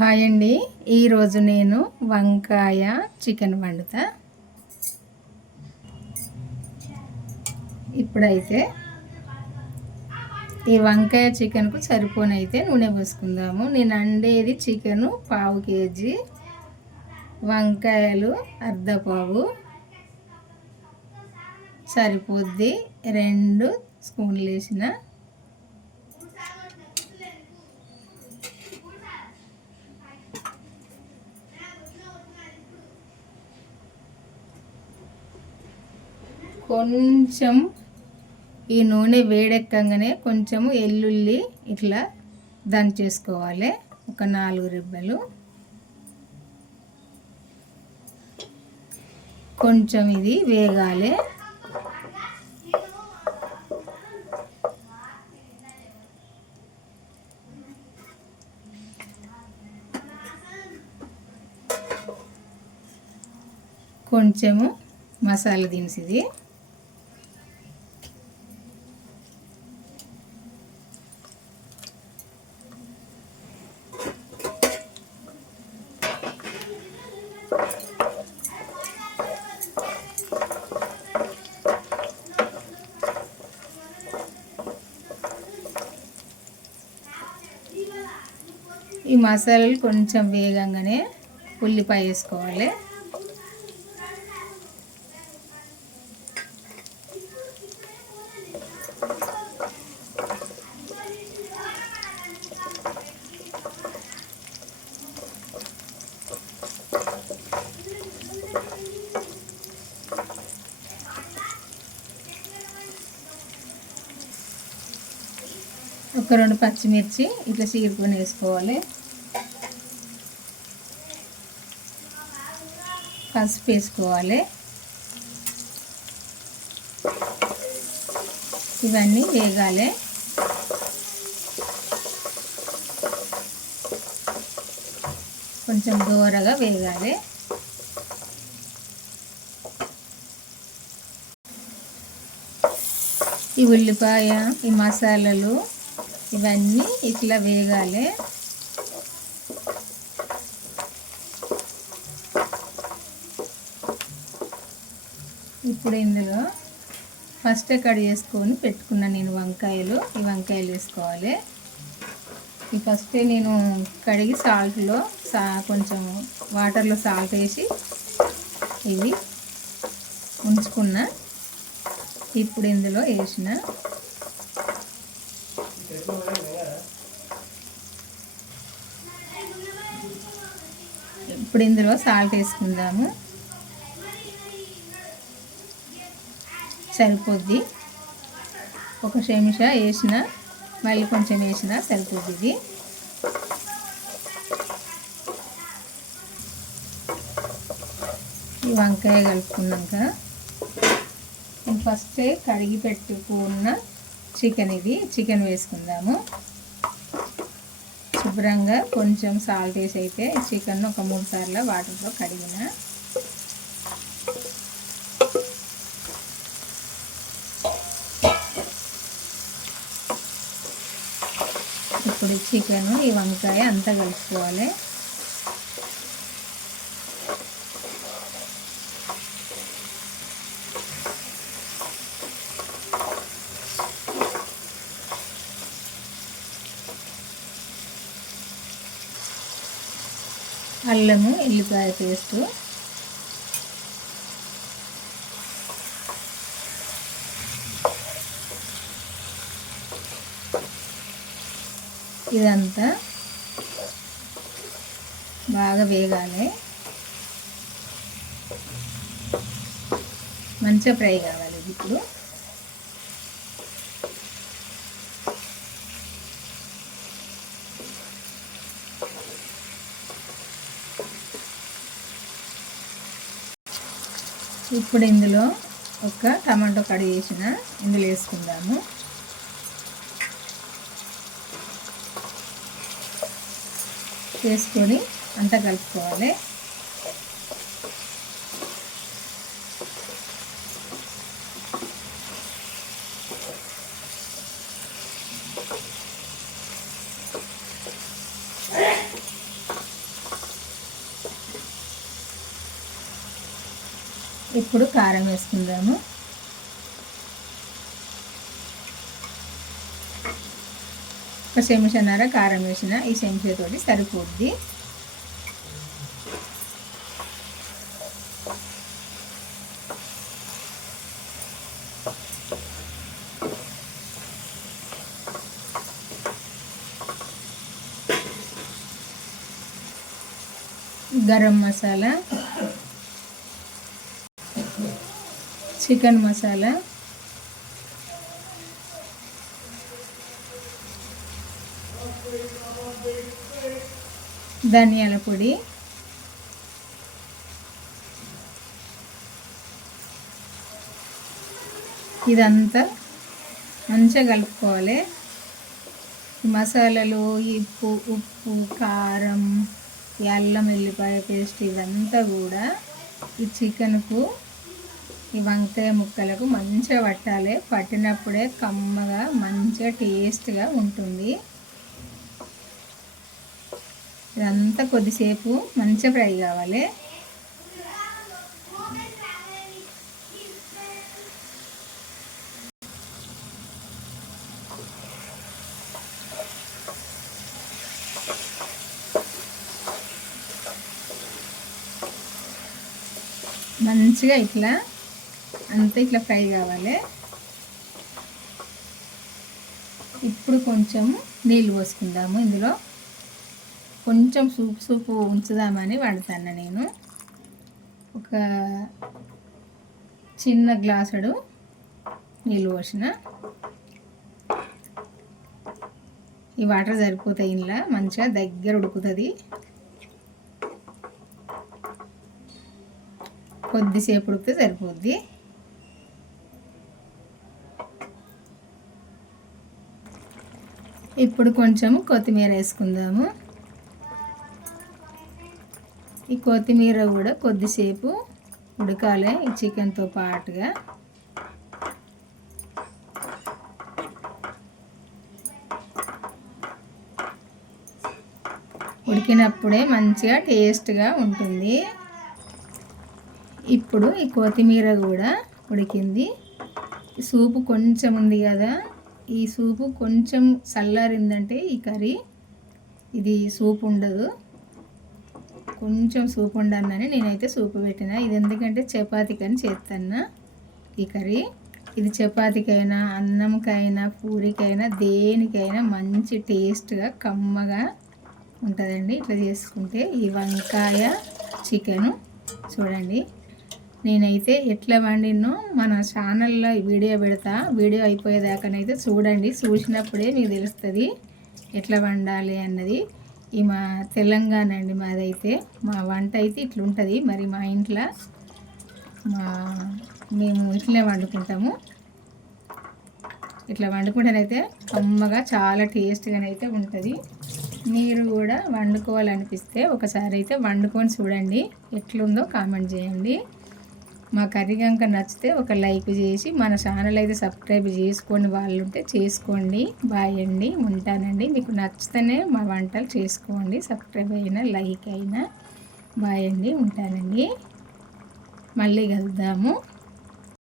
Hi అండి. ఈరోజు నేను వంకాయ చికెన్ వండుతా. ఇప్పుడైతే ఈ వంకాయ చికెన్కు సరిపోనైతే నూనె పోసుకుందాము. నేను వండేది చికెను 1/2 కేజీ, వంకాయలు 1/2 పావు, సరిపోద్ది. 2 స్పూన్లు వేసిన కొంచెం ఈ నూనె వేడెక్కగానే కొంచెము ఎల్లుల్లి ఇట్లా దంచేసుకోవాలి. ఒక 4 రిబ్బలు. కొంచెం ఇది వేగాలి. కొంచెము మసాలా దినుసుది, ఈ మసాలాలు కొంచెం వేగంగానే ఉల్లిపాయ వేసుకోవాలి. ఒక 2 పచ్చిమిర్చి ఇట్లా చీరుకొని వేసుకోవాలి. పసుపు వేసుకోవాలి. ఇవన్నీ వేగాలి. కొంచెం దూరగా వేగాలి. ఈ ఉల్లిపాయ, ఈ మసాలాలు ఇవన్నీ ఇట్లా వేగాలి. ఇప్పుడు ఇందులో ఫస్ట్ కట్ చేసుకొని పెట్టుకున్న నేను వంకాయలు, ఈ వంకాయలు వేసుకోవాలి. ఈ ఫస్ట్ నేను కడిగి సాల్ట్లో కొంచెం వాటర్లో సాల్ట్ వేసి ఇవి ఉంచుకున్నా. ఇప్పుడు ఇందులో వేసిన సాల్ట్ వేసుకుందాము. సరిపోద్ది. ఒక చెంచా వేసిన, మళ్ళీ కొంచెం వేసిన సరిపోద్ది. ఇది ఈ వంకాయ కలుపుకున్నాక ఫస్ట్ కడిగి పెట్టుకున్న చికెన్ వేసుకుందాము. శుభ్రంగా కొంచెం సాల్ట్ వేసి అయితే చికెన్ ఒక 3 సార్లు వాటర్లో కడిగిన. ఇప్పుడు చికెన్, ఈ వంకాయ అంతా కలుపుకోవాలి. అల్లము, ఎల్లిపాయ పేస్టు, ఇదంతా బాగా వేగాలి. మంచిగా ఫ్రై కావాలి. ఇప్పుడు ఇందులో ఒక టమాటో కట్ చేసిన ఇందులో వేసుకుందాము. వేసుకొని అంతా కలుపుకోవాలి. ఇప్పుడు కారం వేసుకుందాము. ఒక చెంచాన్నర కారం వేసిన, ఈ చెంచాతోటి సరిపోద్ది. గరం మసాలా, చికెన్ మసాలా, ధనియాల పొడి, ఇదంతా మంచిగా కలుపుకోవాలి. మసాలాలు, ఉప్పు, కారం, అల్లం వెల్లిపాయ పేస్ట్ ఇదంతా కూడా ఈ చికెన్కు, ఈ వంకాయ ముక్కలకు మంచిగా పట్టాలి. పట్టినప్పుడే కమ్మగా మంచిగా టేస్ట్గా ఉంటుంది. ఇదంతా కొద్దిసేపు మంచిగా ఫ్రై కావాలి. మంచిగా ఇట్లా ఫ్రై కావాలి. ఇప్పుడు కొంచెం నీళ్ళు పోసుకుందాము. ఇందులో కొంచెం సూపు ఉంచుదామని వాడతాను నేను. ఒక చిన్న గ్లాసుడు నీళ్ళు పోసిన. ఈ వాటర్ సరిపోతాయి. ఇంట్లో మంచిగా దగ్గర ఉడుకుతుంది. కొద్దిసేపు ఉడికితే సరిపోద్ది. ఇప్పుడు కొంచెం కొత్తిమీర వేసుకుందాము. ఈ కొత్తిమీర కూడా కొద్దిసేపు ఉడకాలి ఈ చికెన్తో పాటుగా. ఉడికినప్పుడే మంచిగా టేస్ట్గా ఉంటుంది. ఇప్పుడు ఈ కొత్తిమీర కూడా ఉడికింది. సూపు కొంచెం ఉంది కదా, ఈ సూపు కొంచెం చల్లారిందంటే ఈ కర్రీ ఇది సూపు ఉండదు. కొంచెం సూపు ఉండనని నేనైతే సూపు పెట్టిన. ఇది ఎందుకంటే చపాతీకని చేస్తాను ఈ కర్రీ. ఇది చపాతీకైనా, అన్నంకైనా, పూరికైనా, దేనికైనా మంచి టేస్ట్గా కమ్మగా ఉంటుందండి ఇట్లా చేసుకుంటే. ఈ వంకాయ చికెను చూడండి, నేనైతే ఎట్లా వండినో మన ఛానల్లో వీడియో పెడతా. వీడియో అయిపోయేదాకానైతే చూడండి. చూసినప్పుడే మీకు తెలుస్తుంది ఎట్లా వండాలి అన్నది. ఈ మా తెలంగాణ అండి మాదైతే. మా వంట అయితే ఇట్లుంటుంది. మరి మా ఇంట్లో మేము ఇట్లనే వండుకుంటాము. ఇట్లా వండుకుంటేనైతే కమ్మగా చాలా టేస్ట్గానైతే ఉంటుంది. మీరు కూడా వండుకోవాలనిపిస్తే ఒకసారి అయితే వండుకొని చూడండి. ఎట్లుందో కామెంట్ చేయండి. మా కర్రీ కనుక నచ్చితే ఒక లైక్ చేసి మన ఛానల్ అయితే సబ్స్క్రైబ్ చేసుకొని వాళ్ళు ఉంటే చేసుకోండి. బాయ్ అండి, ఉంటానండి. మీకు నచ్చితేనే మా వంటలు చేసుకోండి. సబ్స్క్రైబ్ అయినా, లైక్ అయినా. బాయ్ అండి, ఉంటానండి. మళ్ళీ కలుద్దాము.